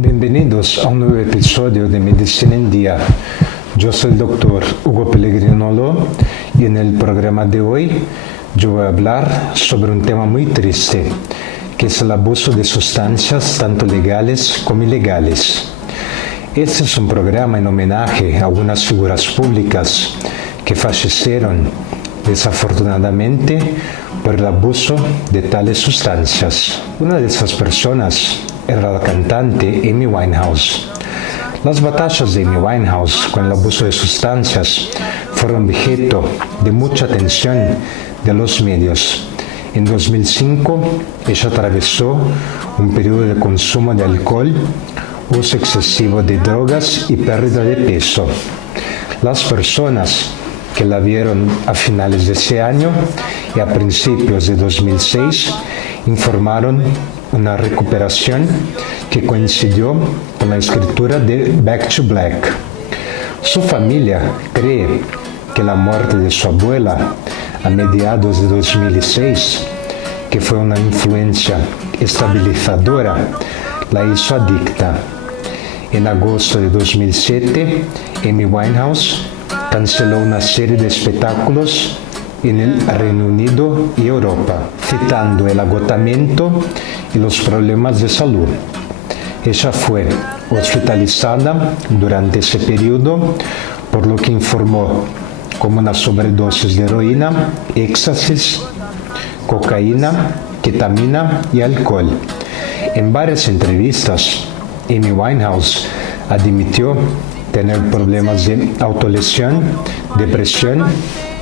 Bienvenidos a un nuevo episodio de Medicina en Día. Yo soy el doctor Hugo Pellegrinolo y en el programa de hoy yo voy a hablar sobre un tema muy triste, que es el abuso de sustancias tanto legales como ilegales. Este es un programa en homenaje a algunas figuras públicas que fallecieron desafortunadamente por el abuso de tales sustancias. Una de esas personas era la cantante Amy Winehouse. Las batallas de Amy Winehouse con el abuso de sustancias fueron objeto de mucha atención de los medios. En 2005, ella atravesó un periodo de consumo de alcohol, uso excesivo de drogas y pérdida de peso. Las personas que la vieron a finales de ese año y a principios de 2006 informaron una recuperación que coincidió con la escritura de Back to Black. Su familia cree que la muerte de su abuela a mediados de 2006, que fue una influencia estabilizadora, la hizo adicta. En agosto de 2007, Amy Winehouse canceló una serie de espectáculos en el Reino Unido y Europa, citando el agotamiento y los problemas de salud. Ella fue hospitalizada durante ese periodo, por lo que informó como una sobredosis de heroína, éxtasis, cocaína, ketamina y alcohol. En varias entrevistas, Amy Winehouse admitió tener problemas de autolesión, depresión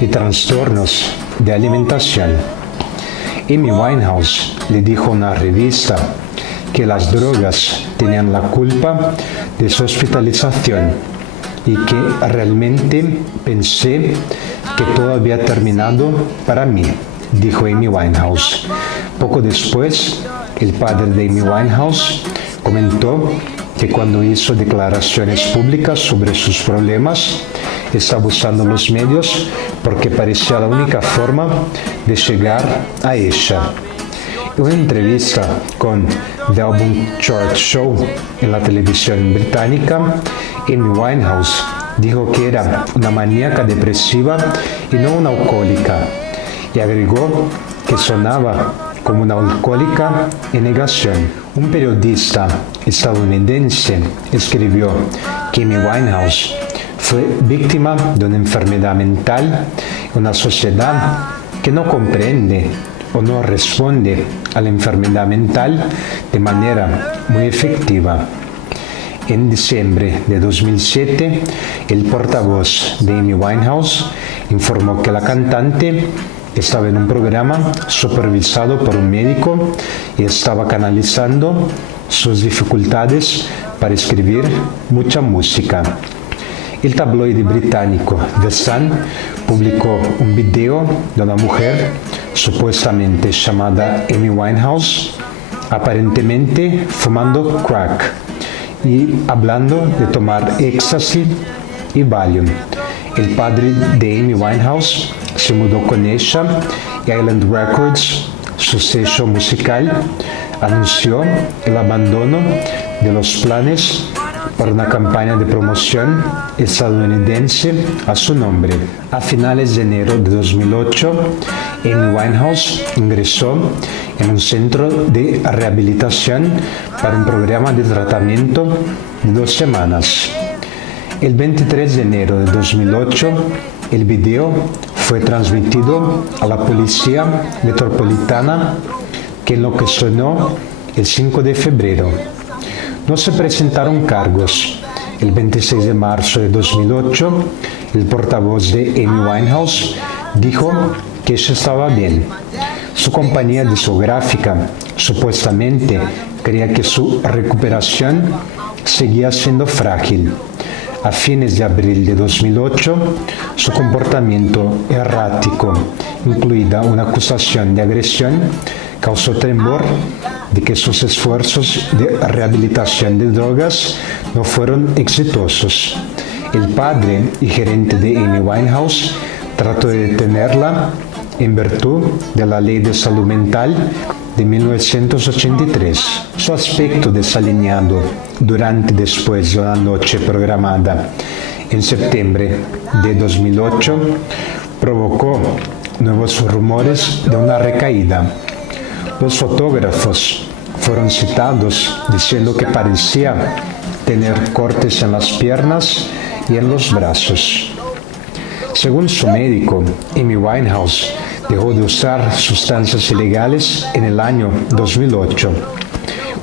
y trastornos de alimentación. Amy Winehouse le dijo a una revista que las drogas tenían la culpa de su hospitalización y que realmente pensé que todo había terminado para mí, dijo Amy Winehouse. Poco después, el padre de Amy Winehouse comentó que cuando hizo declaraciones públicas sobre sus problemas, estaba usando los medios porque parecía la única forma de llegar a ella. En una entrevista con The Album Chart Show en la televisión británica, Amy Winehouse dijo que era una maníaca depresiva y no una alcohólica, y agregó que sonaba como una alcohólica en negación. Un periodista estadounidense escribió que Amy Winehouse fue víctima de una enfermedad mental en una sociedad que no comprende o no responde a la enfermedad mental de manera muy efectiva. En diciembre de 2007, el portavoz de Amy Winehouse informó que la cantante estaba en un programa supervisado por un médico y estaba canalizando sus dificultades para escribir mucha música. El tabloide británico The Sun publicó un video de una mujer supuestamente llamada Amy Winehouse, aparentemente fumando crack y hablando de tomar éxtasis y Valium. El padre de Amy Winehouse se mudó con ella y Island Records, su sello musical, anunció el abandono de los planes para una campaña de promoción estadounidense a su nombre. A finales de enero de 2008, Amy Winehouse ingresó en un centro de rehabilitación para un programa de tratamiento de 2 semanas. El 23 de enero de 2008, el video fue transmitido a la Policía Metropolitana, que enloqueció el 5 de febrero. No se presentaron cargos. El 26 de marzo de 2008, el portavoz de Amy Winehouse dijo que ella estaba bien. Su compañía discográfica supuestamente creía que su recuperación seguía siendo frágil. A fines de abril de 2008, su comportamiento errático, incluida una acusación de agresión, causó temor de que sus esfuerzos de rehabilitación de drogas no fueron exitosos. El padre y gerente de Amy Winehouse trató de detenerla en virtud de la Ley de Salud Mental de 1983. Su aspecto desalineado durante y después de una noche programada en septiembre de 2008 provocó nuevos rumores de una recaída. Los fotógrafos fueron citados diciendo que parecía tener cortes en las piernas y en los brazos. Según su médico, Amy Winehouse dejó de usar sustancias ilegales en el año 2008.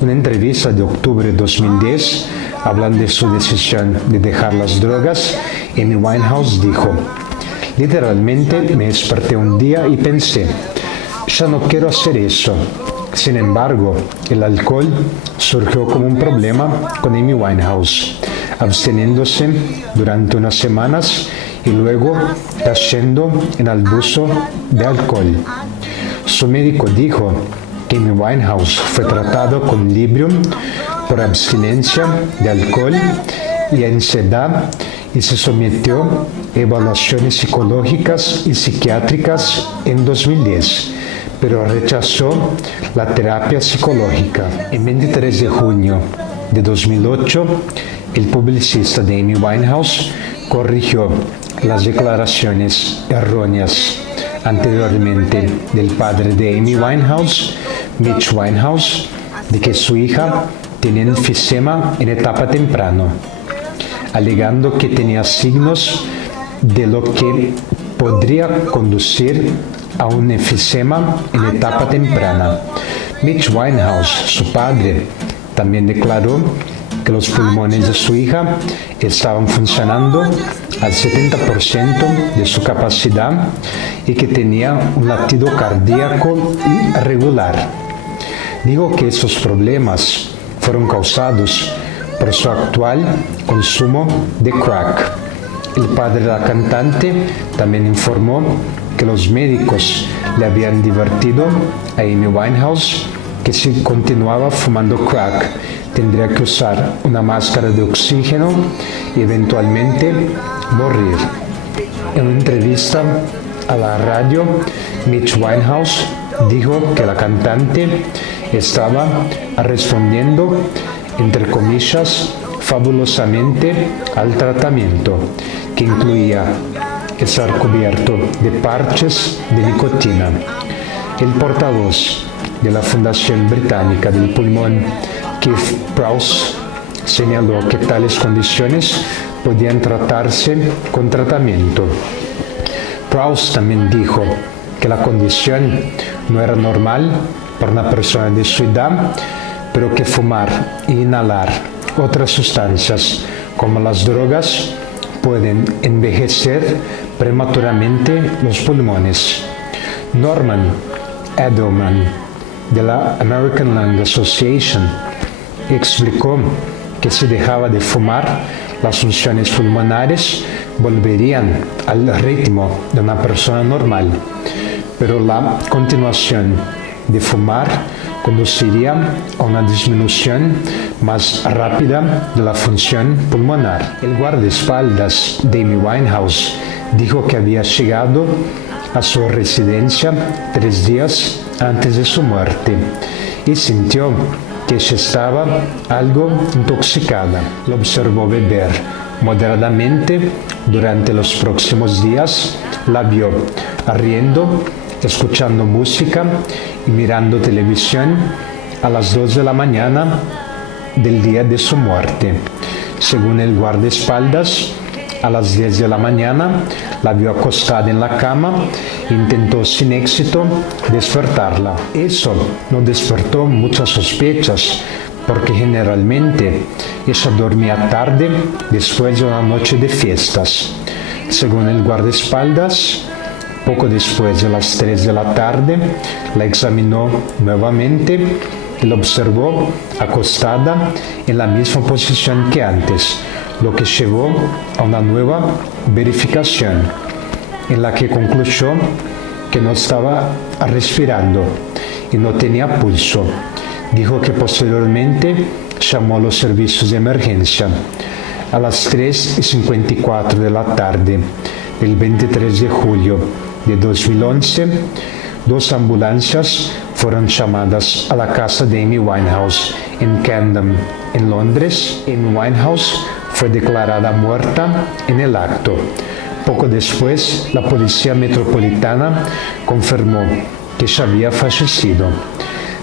Una entrevista de octubre de 2010, hablando de su decisión de dejar las drogas, Amy Winehouse dijo: literalmente me desperté un día y pensé, ya no quiero hacer eso. Sin embargo, el alcohol surgió como un problema con Amy Winehouse, absteniéndose durante unas semanas y luego cayendo en el abuso de alcohol. Su médico dijo que Amy Winehouse fue tratado con Librium por abstinencia de alcohol y ansiedad y se sometió a evaluaciones psicológicas y psiquiátricas en 2010, pero rechazó la terapia psicológica. El 23 de junio de 2008, el publicista de Amy Winehouse corrigió las declaraciones erróneas anteriormente del padre de Amy Winehouse, Mitch Winehouse, de que su hija tenía enfisema en etapa temprana, alegando que tenía signos de lo que podría conducir a un enfisema en etapa temprana. Mitch Winehouse, su padre, también declaró que los pulmones de su hija estaban funcionando al 70% de su capacidad y que tenía un latido cardíaco irregular. Dijo que esos problemas fueron causados por su actual consumo de crack. El padre de la cantante también informó que los médicos le habían advertido a Amy Winehouse que si continuaba fumando crack tendría que usar una máscara de oxígeno y eventualmente morir. En una entrevista a la radio, Mitch Winehouse dijo que la cantante estaba respondiendo, entre comillas, fabulosamente al tratamiento, que incluía estar cubierto de parches de nicotina. El portavoz de la Fundación Británica del Pulmón, Keith Prowse, señaló que tales condiciones podían tratarse con tratamiento. Prowse también dijo que la condición no era normal para una persona de su edad, pero que fumar e inhalar otras sustancias como las drogas pueden envejecer prematuramente los pulmones. Norman Edelman, de la American Lung Association, explicó que si dejaba de fumar, las funciones pulmonares volverían al ritmo de una persona normal, pero la continuación de fumar conduciría a una disminución más rápida de la función pulmonar. El guardaespaldas de Amy Winehouse dijo que había llegado a su residencia 3 días antes de su muerte y sintió que ella estaba algo intoxicada. Lo observó beber moderadamente durante los próximos días, la vio riendo, escuchando música y mirando televisión a las 2 de la mañana del día de su muerte. Según el guardaespaldas, a las 10 de la mañana la vio acostada en la cama e intentó sin éxito despertarla. Eso no despertó muchas sospechas, porque generalmente ella dormía tarde después de una noche de fiestas. Según el guardaespaldas, poco después de las 3 de la tarde, la examinó nuevamente y la observó acostada en la misma posición que antes, lo que llevó a una nueva verificación, en la que concluyó que no estaba respirando y no tenía pulso. Dijo que posteriormente llamó a los servicios de emergencia. A las 3:54 de la tarde del 23 de julio de 2011, 2 ambulancias fueron llamadas a la casa de Amy Winehouse en Camden, en Londres. Amy Winehouse fue declarada muerta en el acto. Poco después, la Policía Metropolitana confirmó que ella había fallecido.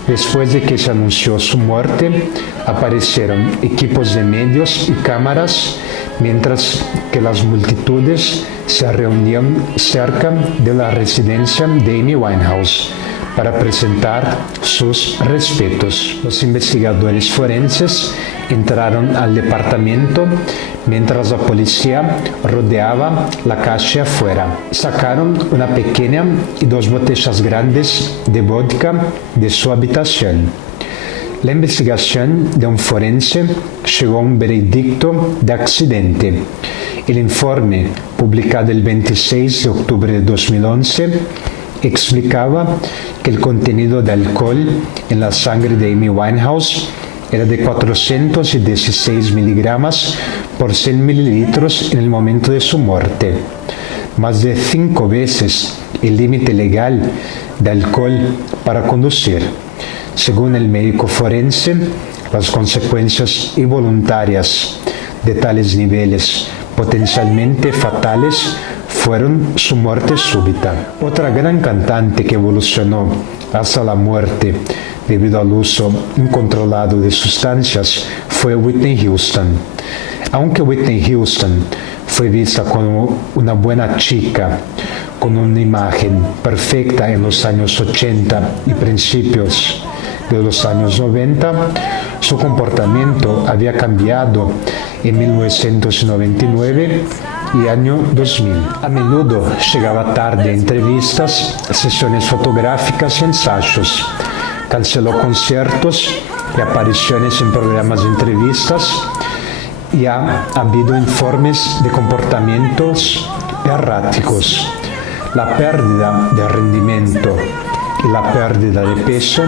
Después de que se anunció su muerte, aparecieron equipos de medios y cámaras, mientras que las multitudes se reunían cerca de la residencia de Amy Winehouse para presentar sus respetos. Los investigadores forenses entraron al departamento mientras la policía rodeaba la calle afuera. Sacaron una pequeña y 2 botellas grandes de vodka de su habitación. La investigación de un forense llegó a un veredicto de accidente. El informe, publicado el 26 de octubre de 2011, explicaba que el contenido de alcohol en la sangre de Amy Winehouse era de 416 miligramos por 100 mililitros en el momento de su muerte, más de 5 veces el límite legal de alcohol para conducir. Según el médico forense, las consecuencias involuntarias de tales niveles potencialmente fatales fueron su muerte súbita. Otra gran cantante que evolucionó hasta la muerte debido al uso incontrolado de sustancias fue Whitney Houston. Aunque Whitney Houston fue vista como una buena chica, con una imagen perfecta en los años 80 y principios de los años 90, su comportamiento había cambiado en 1999 y año 2000. A menudo llegaba tarde a entrevistas, sesiones fotográficas y ensayos. Canceló conciertos y apariciones en programas de entrevistas y ha habido informes de comportamientos erráticos. La pérdida de rendimiento y la pérdida de peso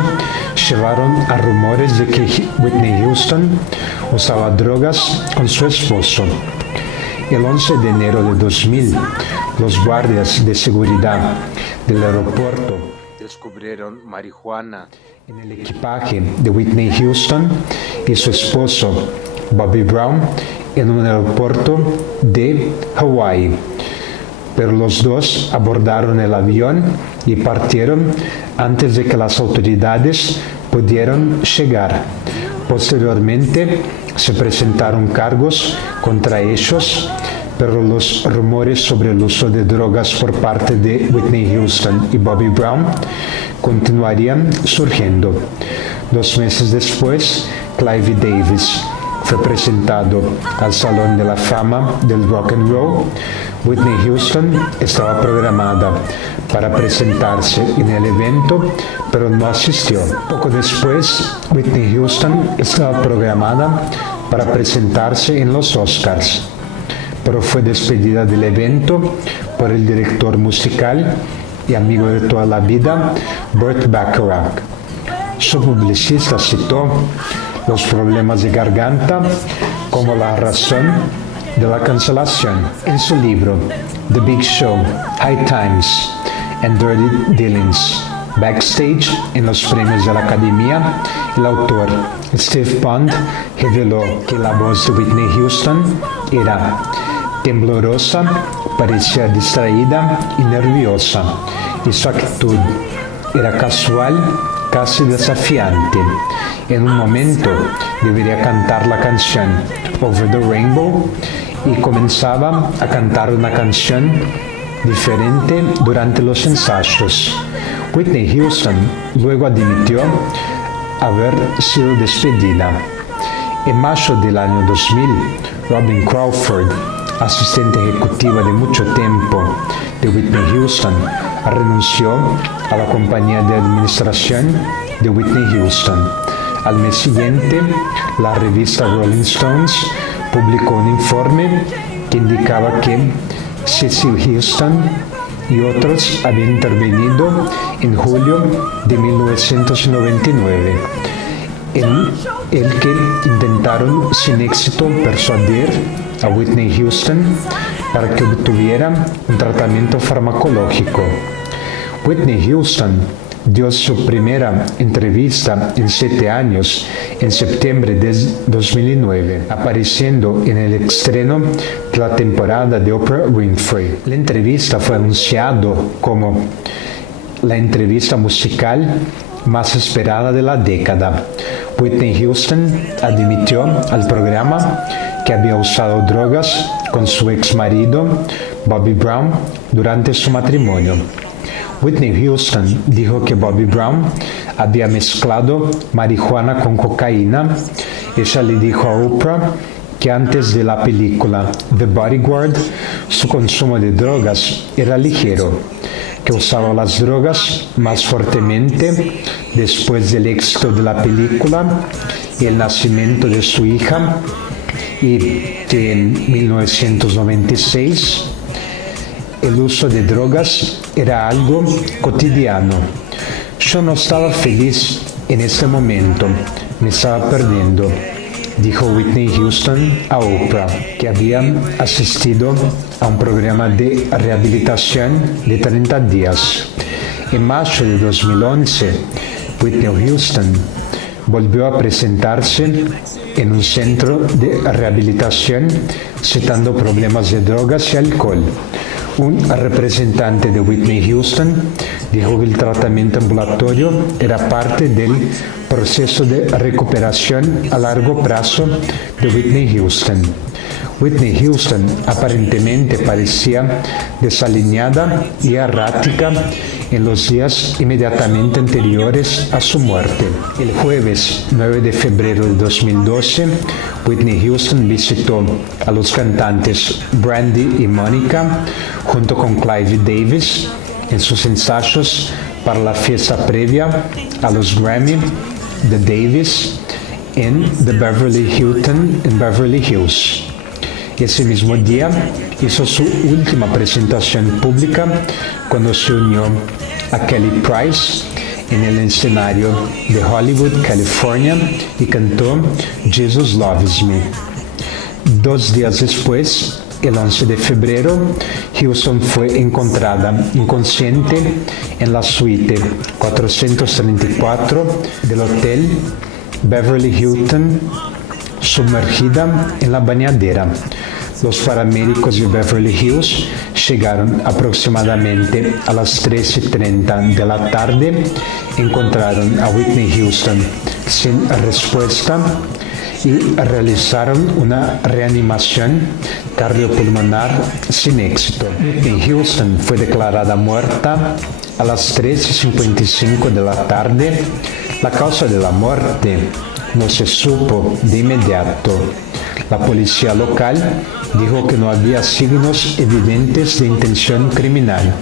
llevaron a rumores de que Whitney Houston usaba drogas con su esposo. El 11 de enero de 2000, los guardias de seguridad del aeropuerto descubrieron marihuana en el equipaje de Whitney Houston y su esposo Bobby Brown en un aeropuerto de Hawái. Pero los dos abordaron el avión y partieron antes de que las autoridades pudieran llegar. Posteriormente se presentaron cargos contra ellos, pero los rumores sobre el uso de drogas por parte de Whitney Houston y Bobby Brown continuarían surgiendo. 2 meses después, Clive Davis fue presentado al Salón de la Fama del Rock and Roll. Whitney Houston estaba programada para presentarse en el evento, pero no asistió. Poco después, Whitney Houston estaba programada para presentarse en los Oscars, pero fue despedida del evento por el director musical y amigo de toda la vida, Burt Bacharach. Su publicista citó los problemas de garganta como la razón de la cancelación. En su libro The Big Show, High Times and Dirty Dealings, Backstage en los premios de la Academia, el autor Steve Pond reveló que la voz de Whitney Houston era temblorosa, parecía distraída y nerviosa, y su actitud era casual, casi desafiante. En un momento debería cantar la canción Over the Rainbow y comenzaba a cantar una canción diferente durante los ensayos. Whitney Houston luego admitió haber sido despedida. En mayo del año 2000, Robin Crawford, asistente ejecutiva de mucho tiempo de Whitney Houston, renunció a la compañía de administración de Whitney Houston. Al mes siguiente, la revista Rolling Stones publicó un informe que indicaba que Cecil Houston y otros habían intervenido en julio de 1999, en el que intentaron sin éxito persuadir a Whitney Houston para que obtuviera un tratamiento farmacológico. Whitney Houston dio su primera entrevista en 7 años, en septiembre de 2009, apareciendo en el estreno de la temporada de Oprah Winfrey. La entrevista fue anunciada como la entrevista musical más esperada de la década. Whitney Houston admitió al programa que había usado drogas con su ex marido, Bobby Brown, durante su matrimonio. Whitney Houston dijo que Bobby Brown había mezclado marihuana con cocaína. Ella le dijo a Oprah que antes de la película The Bodyguard, su consumo de drogas era ligero, que usaba las drogas más fuertemente después del éxito de la película y el nacimiento de su hija, y que en 1996 el uso de drogas era algo cotidiano. Yo no estaba feliz en ese momento, me estaba perdiendo, dijo Whitney Houston a Oprah, que había asistido a un programa de rehabilitación de 30 días. En mayo de 2011, Whitney Houston volvió a presentarse en un centro de rehabilitación citando problemas de drogas y alcohol. Un representante de Whitney Houston dijo que el tratamiento ambulatorio era parte del proceso de recuperación a largo plazo de Whitney Houston. Whitney Houston aparentemente parecía desalineada y errática en los días inmediatamente anteriores a su muerte. El jueves 9 de febrero de 2012, Whitney Houston visitó a los cantantes Brandy y Monica junto con Clive Davis en sus ensayos para la fiesta previa a los Grammy de Davis en The Beverly Hilton en Beverly Hills. Ese mismo día hizo su última presentación pública cuando se unió a Kelly Price en el escenario de Hollywood, California, y cantó Jesus Loves Me. 2 días después, el 11 de febrero, Houston fue encontrada inconsciente en la suite 434 del hotel Beverly Hilton, sumergida en la bañadera. Los paramédicos de Beverly Hills llegaron aproximadamente a las 13:30 de la tarde, encontraron a Whitney Houston sin respuesta y realizaron una reanimación cardiopulmonar sin éxito. Whitney Houston fue declarada muerta a las 13:55 de la tarde. La causa de la muerte no se supo de inmediato. La policía local dijo que no había signos evidentes de intención criminal.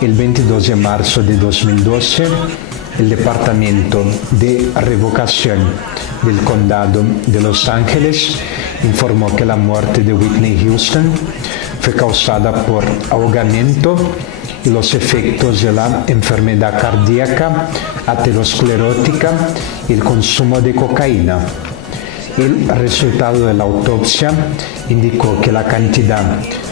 El 22 de marzo de 2012, el Departamento de Revocación del Condado de Los Ángeles informó que la muerte de Whitney Houston fue causada por ahogamiento y los efectos de la enfermedad cardíaca aterosclerótica y el consumo de cocaína. El resultado de la autopsia indicó que la cantidad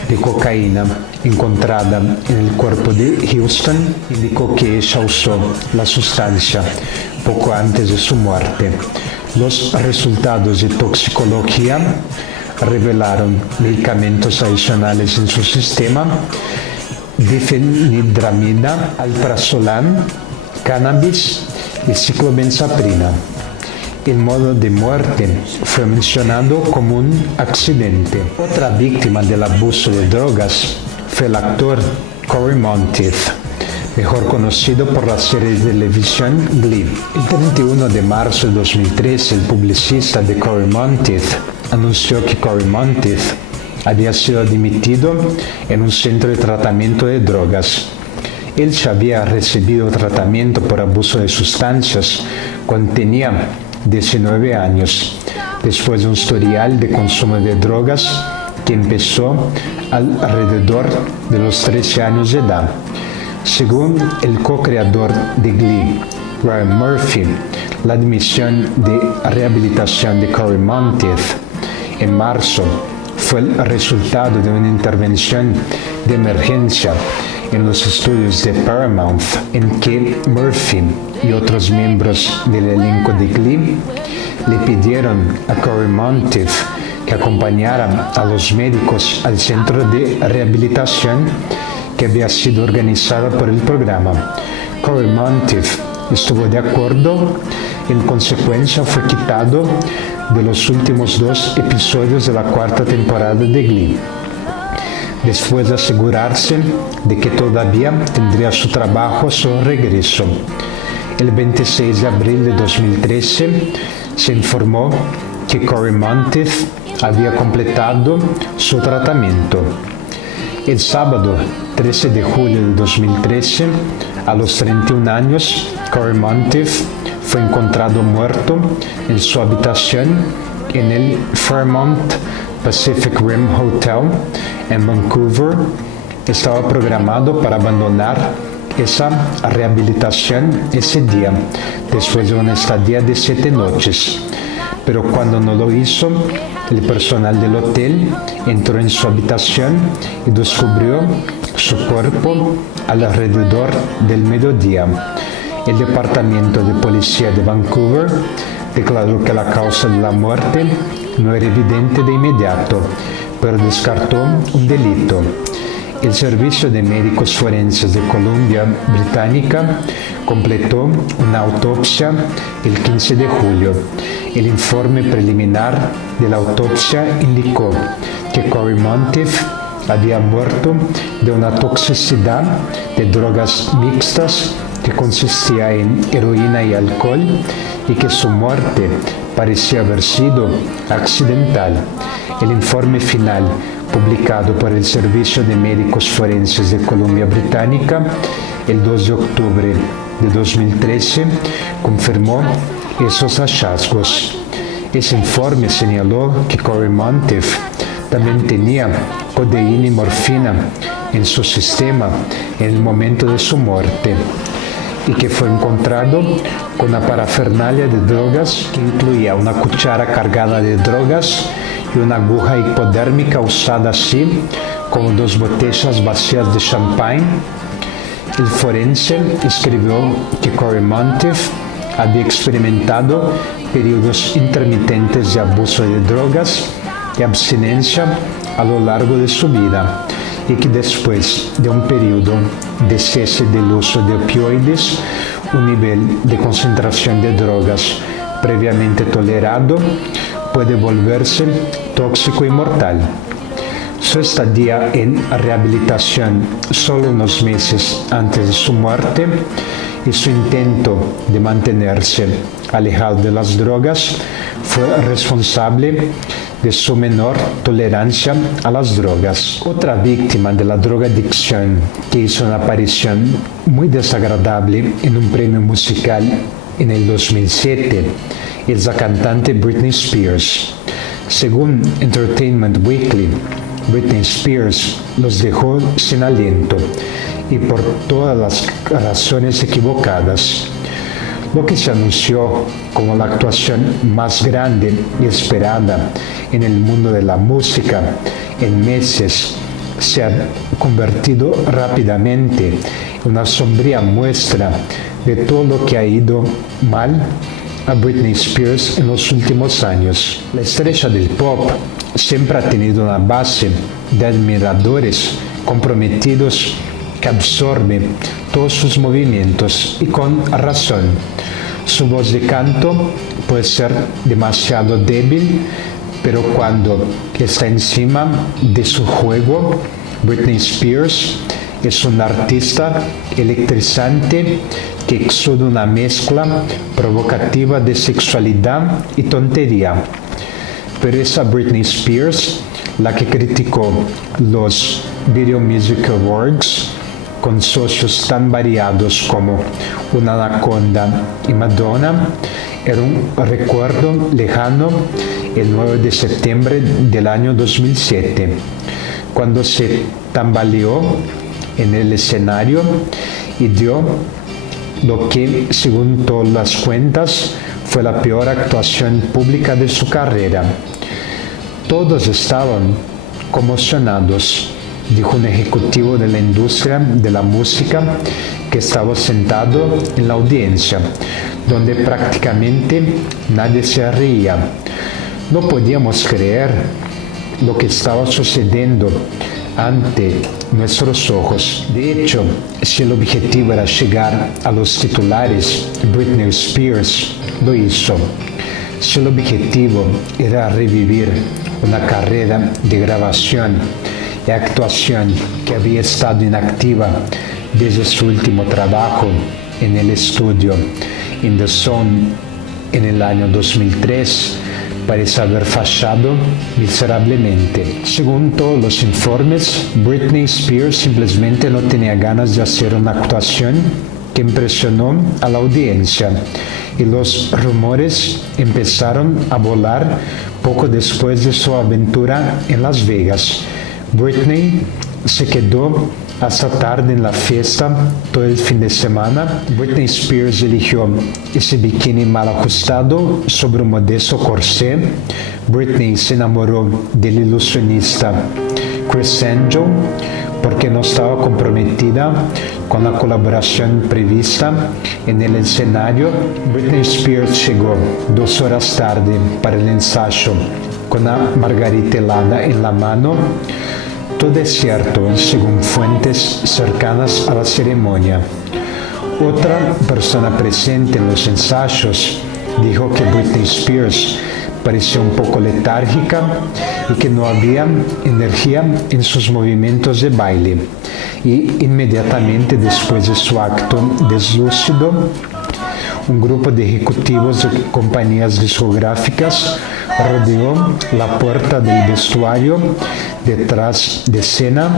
de cocaína encontrada en el cuerpo de Houston indicó que ella usó la sustancia poco antes de su muerte. Los resultados de toxicología revelaron medicamentos adicionales en su sistema: difenhidramina, alprazolam, cannabis y ciclobenzaprina. El modo de muerte fue mencionado como un accidente. Otra víctima del abuso de drogas fue el actor Cory Monteith, mejor conocido por la serie de televisión Glee. El 31 de marzo de 2013, el publicista de Cory Monteith anunció que Cory Monteith había sido admitido en un centro de tratamiento de drogas. Él ya había recibido tratamiento por abuso de sustancias cuando tenía 19 años, después de un historial de consumo de drogas que empezó alrededor de los 13 años de edad. Según el co-creador de Glee, Ryan Murphy, la admisión de rehabilitación de Cory Monteith en marzo fue el resultado de una intervención de emergencia en los estudios de Paramount, en que Murphy y otros miembros del elenco de Glee le pidieron a Cory Monteith que acompañara a los médicos al centro de rehabilitación que había sido organizado por el programa. Cory Monteith estuvo de acuerdo, en consecuencia fue quitado de los últimos 2 episodios de la 4ª temporada de Glee, después de asegurarse de que todavía tendría su trabajo a su regreso. El 26 de abril de 2013 se informó que Cory Monteith había completado su tratamiento. El sábado 13 de julio de 2013, a los 31 años, Cory Monteith fue encontrado muerto en su habitación en el Fairmont Pacific Rim Hotel en Vancouver. Estaba programado para abandonar esa rehabilitación ese día, después de una estadía de 7 noches. Pero cuando no lo hizo, el personal del hotel entró en su habitación y descubrió su cuerpo alrededor del mediodía. El Departamento de Policía de Vancouver declaró que la causa de la muerte no era evidente de inmediato, pero descartó un delito. El Servicio de Médicos Forenses de Columbia Británica completó una autopsia el 15 de julio. El informe preliminar de la autopsia indicó que Cory Monteith había muerto de una toxicidad de drogas mixtas que consistía en heroína y alcohol y que su muerte parecía haber sido accidental. El informe final, publicado por el Servicio de Médicos Forenses de Columbia Británica el 2 de octubre de 2013, confirmó esos hallazgos. Ese informe señaló que Cory Monteith también tenía codeína y morfina en su sistema en el momento de su muerte y que fue encontrado con una parafernalia de drogas que incluía una cuchara cargada de drogas y una aguja hipodérmica usada así como 2 botellas vacías de champán. El forense escribió que Cory Monteith había experimentado periodos intermitentes de abuso de drogas y abstinencia a lo largo de su vida y que después de un periodo de cese del uso de opioides, un nivel de concentración de drogas previamente tolerado puede volverse tóxico y mortal. Su estadía en rehabilitación solo unos meses antes de su muerte y su intento de mantenerse alejado de las drogas fue responsable de su menor tolerancia a las drogas. Otra víctima de la drogadicción que hizo una aparición muy desagradable en un premio musical en el 2007 es la cantante Britney Spears. Según Entertainment Weekly, Britney Spears los dejó sin aliento y por todas las razones equivocadas. Lo que se anunció como la actuación más grande y esperada en el mundo de la música en meses se ha convertido rápidamente en una sombría muestra de todo lo que ha ido mal a Britney Spears en los últimos años. La estrella del pop siempre ha tenido una base de admiradores comprometidos que absorbe todos sus movimientos y con razón. Su voz de canto puede ser demasiado débil, pero cuando está encima de su juego, Britney Spears es una artista electrizante que exuda una mezcla provocativa de sexualidad y tontería. Pero esa Britney Spears, la que criticó los Video Music Awards con socios tan variados como una Anaconda y Madonna, era un recuerdo lejano el 9 de septiembre del año 2007, cuando se tambaleó en el escenario y dio lo que, según todas las cuentas, fue la peor actuación pública de su carrera. Todos estaban conmocionados dijo un ejecutivo de la industria de la música que estaba sentado en la audiencia, donde prácticamente nadie se reía. No podíamos creer lo que estaba sucediendo ante nuestros ojos. De hecho, si el objetivo era llegar a los titulares, Britney Spears lo hizo. Si el objetivo era revivir una carrera de grabación y actuación que había estado inactiva desde su último trabajo en el estudio In The Zone en el año 2003, parece haber fallado miserablemente. Según todos los informes, Britney Spears simplemente no tenía ganas de hacer una actuación que impresionó a la audiencia, y los rumores empezaron a volar poco después de su aventura en Las Vegas. Britney se quedó hasta tarde en la fiesta todo el fin de semana. Britney Spears eligió ese bikini mal ajustado sobre un modesto corsé. Britney se enamoró del ilusionista Chris Angel porque no estaba comprometida con la colaboración prevista en el escenario. Britney Spears llegó 2 horas tarde para el ensayo con una margarita helada en la mano. Todo es cierto, según fuentes cercanas a la ceremonia. Otra persona presente en los ensayos dijo que Britney Spears parecía un poco letárgica y que no había energía en sus movimientos de baile. Y inmediatamente después de su acto deslúcido, un grupo de ejecutivos de compañías discográficas rodeó la puerta del vestuario detrás de escena,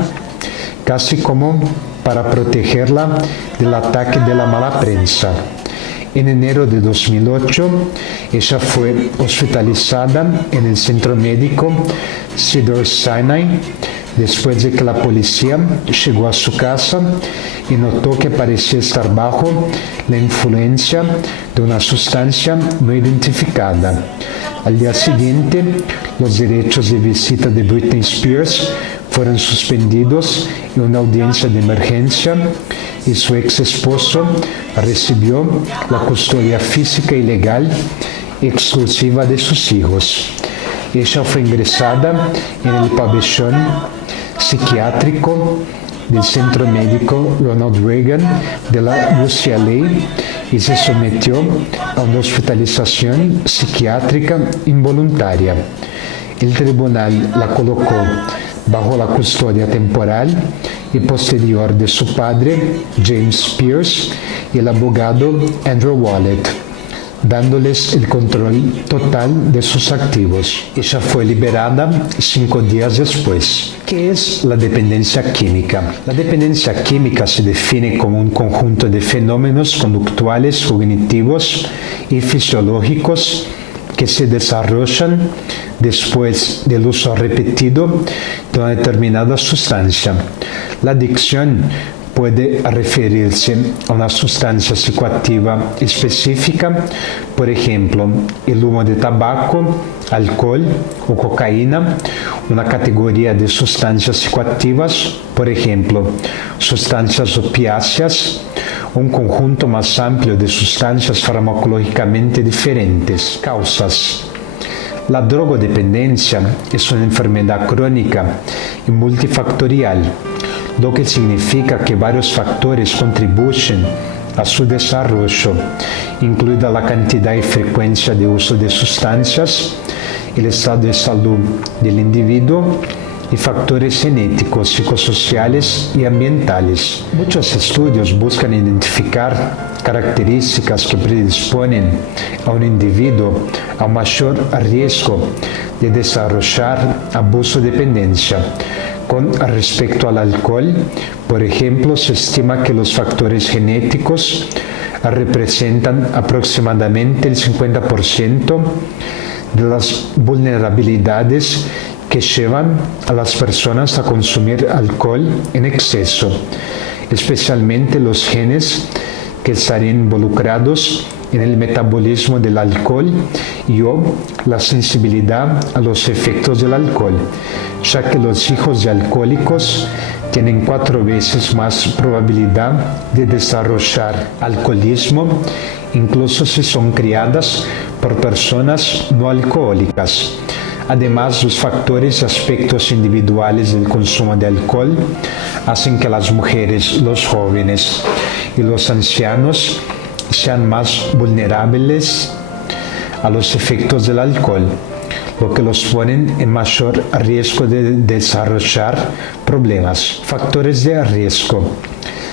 casi como para protegerla del ataque de la mala prensa. En enero de 2008, ella fue hospitalizada en el centro médico Cedars-Sinai después de que la policía llegó a su casa y notó que parecía estar bajo la influencia de una sustancia no identificada. Al día siguiente, los derechos de visita de Britney Spears fueron suspendidos en una audiencia de emergencia y su ex esposo recibió la custodia física y legal exclusiva de sus hijos. Ella fue ingresada en el pabellón psiquiátrico del Centro Médico Ronald Reagan de la UCLA y se sometió a una hospitalización psiquiátrica involuntaria. El tribunal la colocó bajo la custodia temporal y posterior de su padre, James Spears, y el abogado Andrew Wallet, dándoles el control total de sus activos. Ella fue liberada 5 días después. ¿Qué es la dependencia química? La dependencia química se define como un conjunto de fenómenos conductuales, cognitivos y fisiológicos que se desarrollan después del uso repetido de una determinada sustancia. La adicción puede referirse a una sustancia psicoactiva específica, por ejemplo, el humo de tabaco, alcohol o cocaína, una categoría de sustancias psicoactivas, por ejemplo, sustancias opiáceas, un conjunto más amplio de sustancias farmacológicamente diferentes. Causas. La drogodependencia es una enfermedad crónica y multifactorial, lo que significa que varios factores contribuyen a su desarrollo, incluida la cantidad y frecuencia de uso de sustancias, el estado de salud del individuo y factores genéticos, psicosociales y ambientales. Muchos estudios buscan identificar características que predisponen a un individuo a un mayor riesgo de desarrollar abuso de dependencia. Con respecto al alcohol, por ejemplo, se estima que los factores genéticos representan aproximadamente el 50% de las vulnerabilidades que llevan a las personas a consumir alcohol en exceso, especialmente los genes que estarían involucrados en el metabolismo del alcohol la sensibilidad a los efectos del alcohol, ya que los hijos de alcohólicos tienen 4 veces más probabilidad de desarrollar alcoholismo, incluso si son criadas por personas no alcohólicas. Además, los factores y aspectos individuales del consumo de alcohol hacen que las mujeres, los jóvenes y los ancianos sean más vulnerables a los efectos del alcohol, lo que los ponen en mayor riesgo de desarrollar problemas. Factores de riesgo.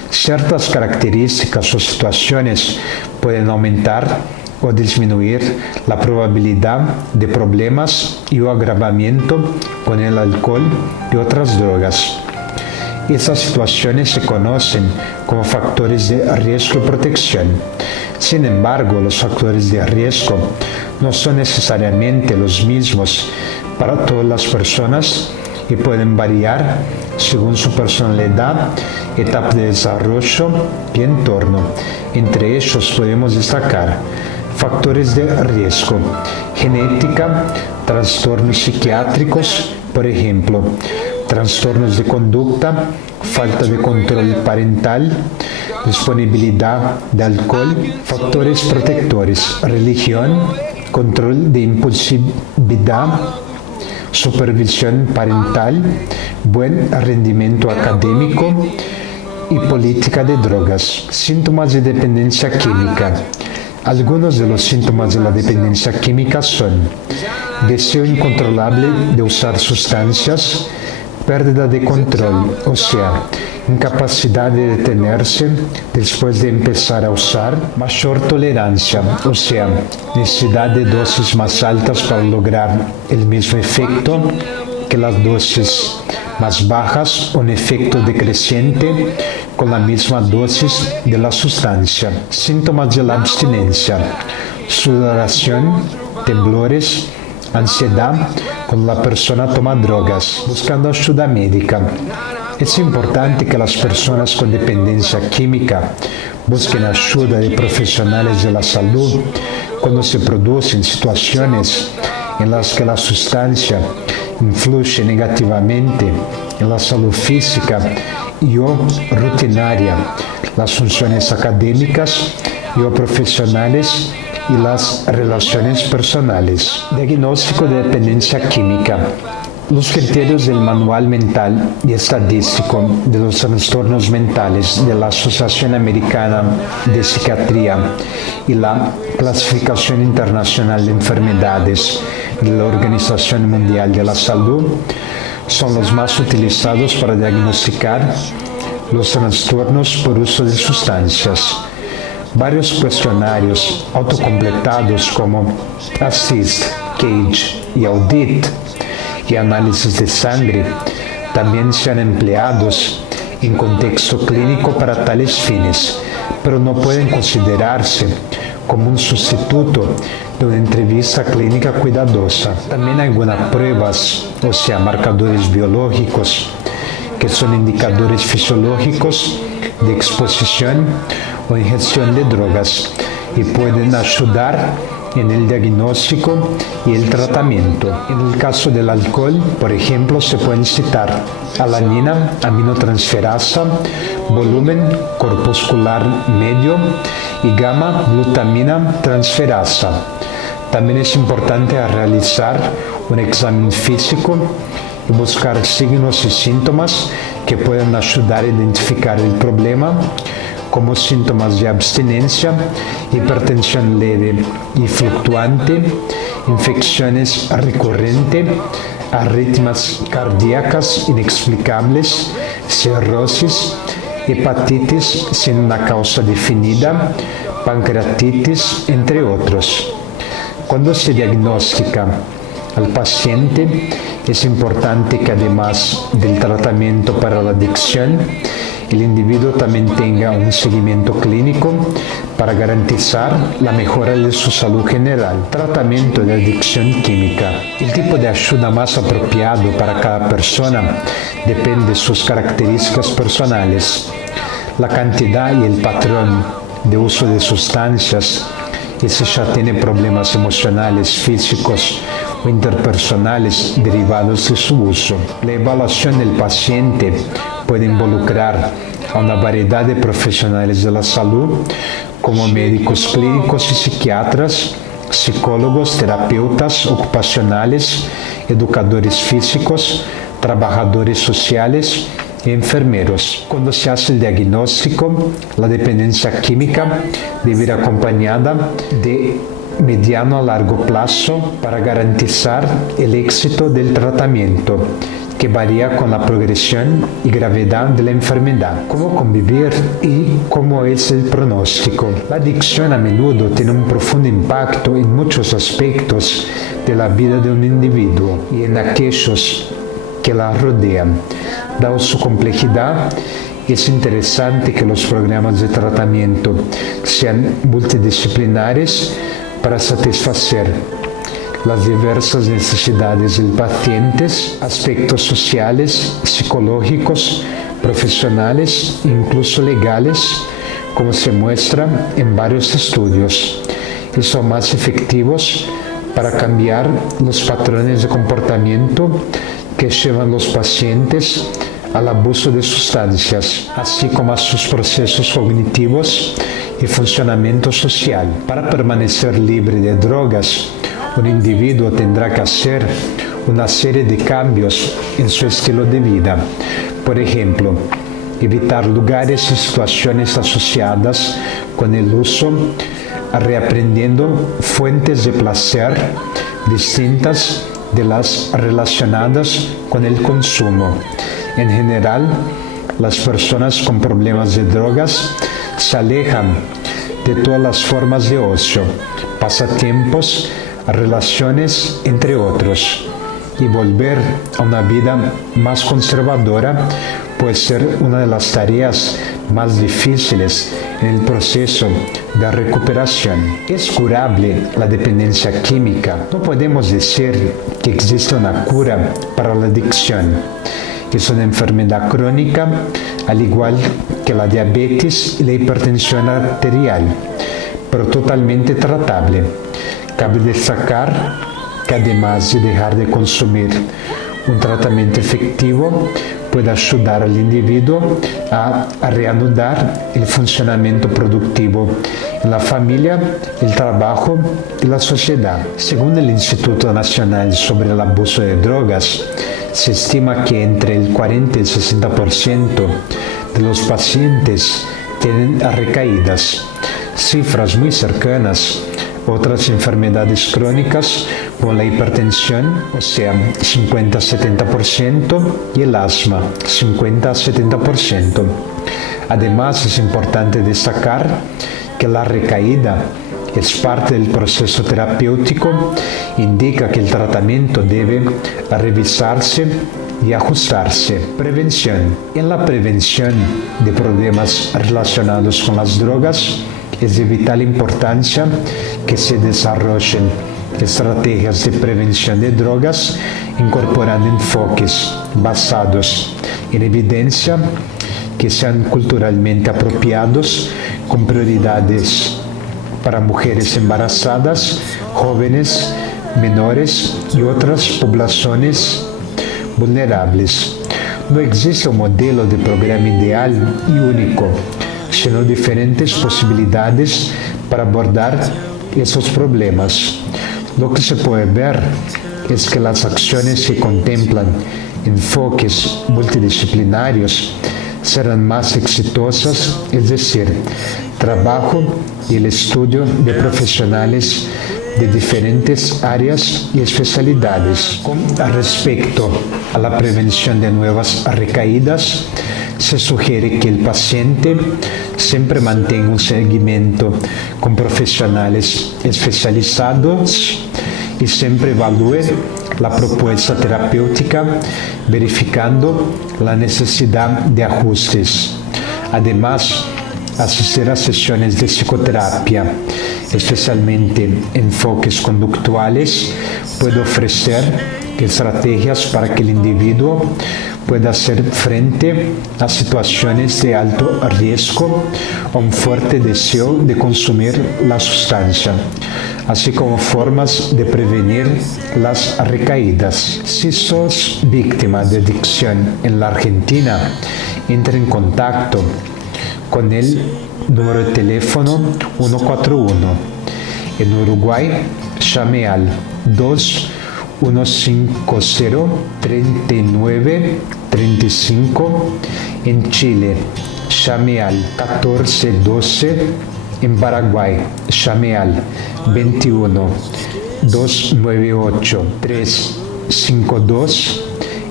Ciertas características o situaciones pueden aumentar o disminuir la probabilidad de problemas y o agravamiento con el alcohol y otras drogas. Esas situaciones se conocen como factores de riesgo y protección. Sin embargo, los factores de riesgo no son necesariamente los mismos para todas las personas y pueden variar según su personalidad, etapa de desarrollo y entorno. Entre ellos podemos destacar factores de riesgo: genética, trastornos psiquiátricos, por ejemplo, trastornos de conducta, falta de control parental, disponibilidad de alcohol, factores protectores, religión, control de impulsividad, supervisión parental, buen rendimiento académico y política de drogas. Síntomas de dependencia química. Algunos de los síntomas de la dependencia química son deseo incontrolable de usar sustancias, pérdida de control, o sea, incapacidad de detenerse después de empezar a usar, mayor tolerancia, o sea, necesidad de dosis más altas para lograr el mismo efecto que las dosis más bajas, un efecto decreciente con la misma dosis de la sustancia. Síntomas de la abstinencia: sudoración, temblores, ansiedad cuando la persona toma drogas, buscando ayuda médica. Es importante que las personas con dependencia química busquen ayuda de profesionales de la salud cuando se producen situaciones en las que la sustancia influye negativamente en la salud física y o rutinaria, las funciones académicas y o profesionales y las relaciones personales. Diagnóstico de dependencia química. Los criterios del Manual Mental y Estadístico de los Trastornos Mentales de la Asociación Americana de Psiquiatría y la Clasificación Internacional de Enfermedades de la Organización Mundial de la Salud son los más utilizados para diagnosticar los trastornos por uso de sustancias. Varios cuestionarios autocompletados como ASSIST, CAGE y AUDIT y análisis de sangre también se han empleados en contexto clínico para tales fines, pero no pueden considerarse como un sustituto de una entrevista clínica cuidadosa. También hay algunas pruebas, o sea, marcadores biológicos, que son indicadores fisiológicos de exposición o ingestión de drogas y pueden ayudar en el diagnóstico y el tratamiento. En el caso del alcohol, por ejemplo, se pueden citar alanina, aminotransferasa, volumen corpuscular medio y gamma-glutamina transferasa. También es importante realizar un examen físico y buscar signos y síntomas que puedan ayudar a identificar el problema, como síntomas de abstinencia, hipertensión leve y fluctuante, infecciones recurrentes, arritmias cardíacas inexplicables, cirrosis, hepatitis sin una causa definida, pancreatitis, entre otros. Cuando se diagnostica al paciente, es importante que además del tratamiento para la adicción, el individuo también tenga un seguimiento clínico para garantizar la mejora de su salud general. Tratamiento de adicción química. El tipo de ayuda más apropiado para cada persona depende de sus características personales, la cantidad y el patrón de uso de sustancias y si ya tiene problemas emocionales, físicos o interpersonales derivados de su uso. La evaluación del paciente puede involucrar a una variedad de profesionales de la salud, como médicos clínicos y psiquiatras, psicólogos, terapeutas ocupacionales, educadores físicos, trabajadores sociales y enfermeros. Cuando se hace el diagnóstico, la dependencia química debe ir acompañada de mediano a largo plazo para garantizar el éxito del tratamiento, que varía con la progresión y gravedad de la enfermedad. ¿Cómo convivir y cómo es el pronóstico? La adicción a menudo tiene un profundo impacto en muchos aspectos de la vida de un individuo y en aquellos que la rodean. Dado su complejidad, es interesante que los programas de tratamiento sean multidisciplinares para satisfacer las diversas necesidades del paciente, aspectos sociales, psicológicos, profesionales e incluso legales, como se muestra en varios estudios, y son más efectivos para cambiar los patrones de comportamiento que llevan los pacientes al abuso de sustancias, así como a sus procesos cognitivos y funcionamiento social. Para permanecer libre de drogas, un individuo tendrá que hacer una serie de cambios en su estilo de vida. Por ejemplo, evitar lugares y situaciones asociadas con el uso, reaprendiendo fuentes de placer distintas de las relacionadas con el consumo. En general, las personas con problemas de drogas se alejan de todas las formas de ocio, pasatiempos, relaciones, entre otros, y volver a una vida más conservadora puede ser una de las tareas más difíciles en el proceso de recuperación. ¿Es curable la dependencia química? No podemos decir que existe una cura para la adicción. Es una enfermedad crónica, al igual que la diabetes y la hipertensión arterial, pero totalmente tratable. Cabe destacar que además de dejar de consumir, un tratamiento efectivo puede ayudar al individuo a reanudar el funcionamiento productivo en la familia, el trabajo y la sociedad. Según el Instituto Nacional sobre el Abuso de Drogas, se estima que entre el 40 y el 60% de los pacientes tienen recaídas, cifras muy cercanas a otras enfermedades crónicas como la hipertensión, o sea, 50-70%, y el asma, 50-70%. Además, es importante destacar que la recaída es parte del proceso terapéutico, indica que el tratamiento debe revisarse y ajustarse. Prevención. En la prevención de problemas relacionados con las drogas, es de vital importancia que se desarrollen estrategias de prevención de drogas, incorporando enfoques basados en evidencia que sean culturalmente apropiados, con prioridades para mujeres embarazadas, jóvenes, menores y otras poblaciones vulnerables. No existe un modelo de programa ideal y único, sino diferentes posibilidades para abordar esos problemas. Lo que se puede ver es que las acciones que contemplan enfoques multidisciplinarios serán más exitosas, es decir, trabajo y el estudio de profesionales de diferentes áreas y especialidades. Con respecto a la prevención de nuevas recaídas, se sugiere que el paciente siempre mantenga un seguimiento con profesionales especializados y siempre evalúe la propuesta terapéutica, verificando la necesidad de ajustes. Además, asistir a sesiones de psicoterapia, especialmente enfoques conductuales, puede ofrecer estrategias para que el individuo puede hacer frente a situaciones de alto riesgo o un fuerte deseo de consumir la sustancia, así como formas de prevenir las recaídas. Si sos víctima de adicción en la Argentina, entra en contacto con el número de teléfono 141. En Uruguay, llame al 2150-3935. En Chile, llame al 1412. En Paraguay, llame al 21-298-352.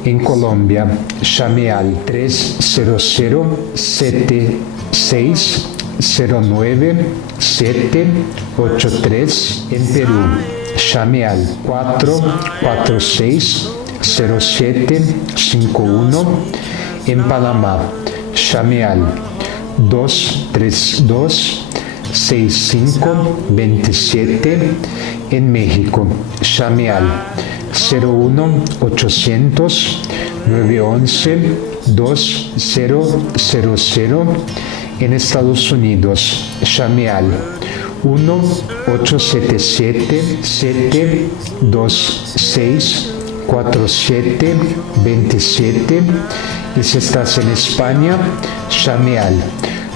En Colombia, llame al 300-76-09-783. En Perú, llame al 446-0751. En Panamá, llame al 232-6527. En México, llame al 01800-911-2000. En Estados Unidos, llame al 1-877-726-4727. Y si estás en España, llame al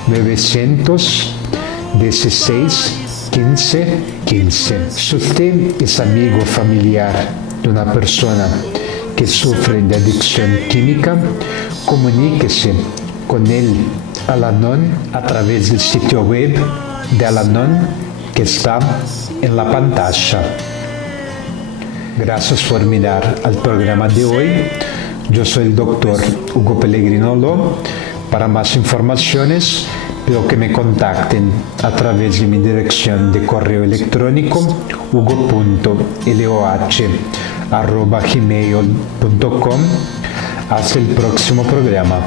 916 15 15. Si usted es amigo o familiar de una persona que sufre de adicción química, comuníquese con el Al-Anon a través del sitio web de Al-Anon que está en la pantalla. Gracias por mirar al programa de hoy. Yo soy el doctor Hugo Pellegrino Lo. Para más informaciones, pido que me contacten a través de mi dirección de correo electrónico hugo.loh@gmail.com. Hasta el próximo programa.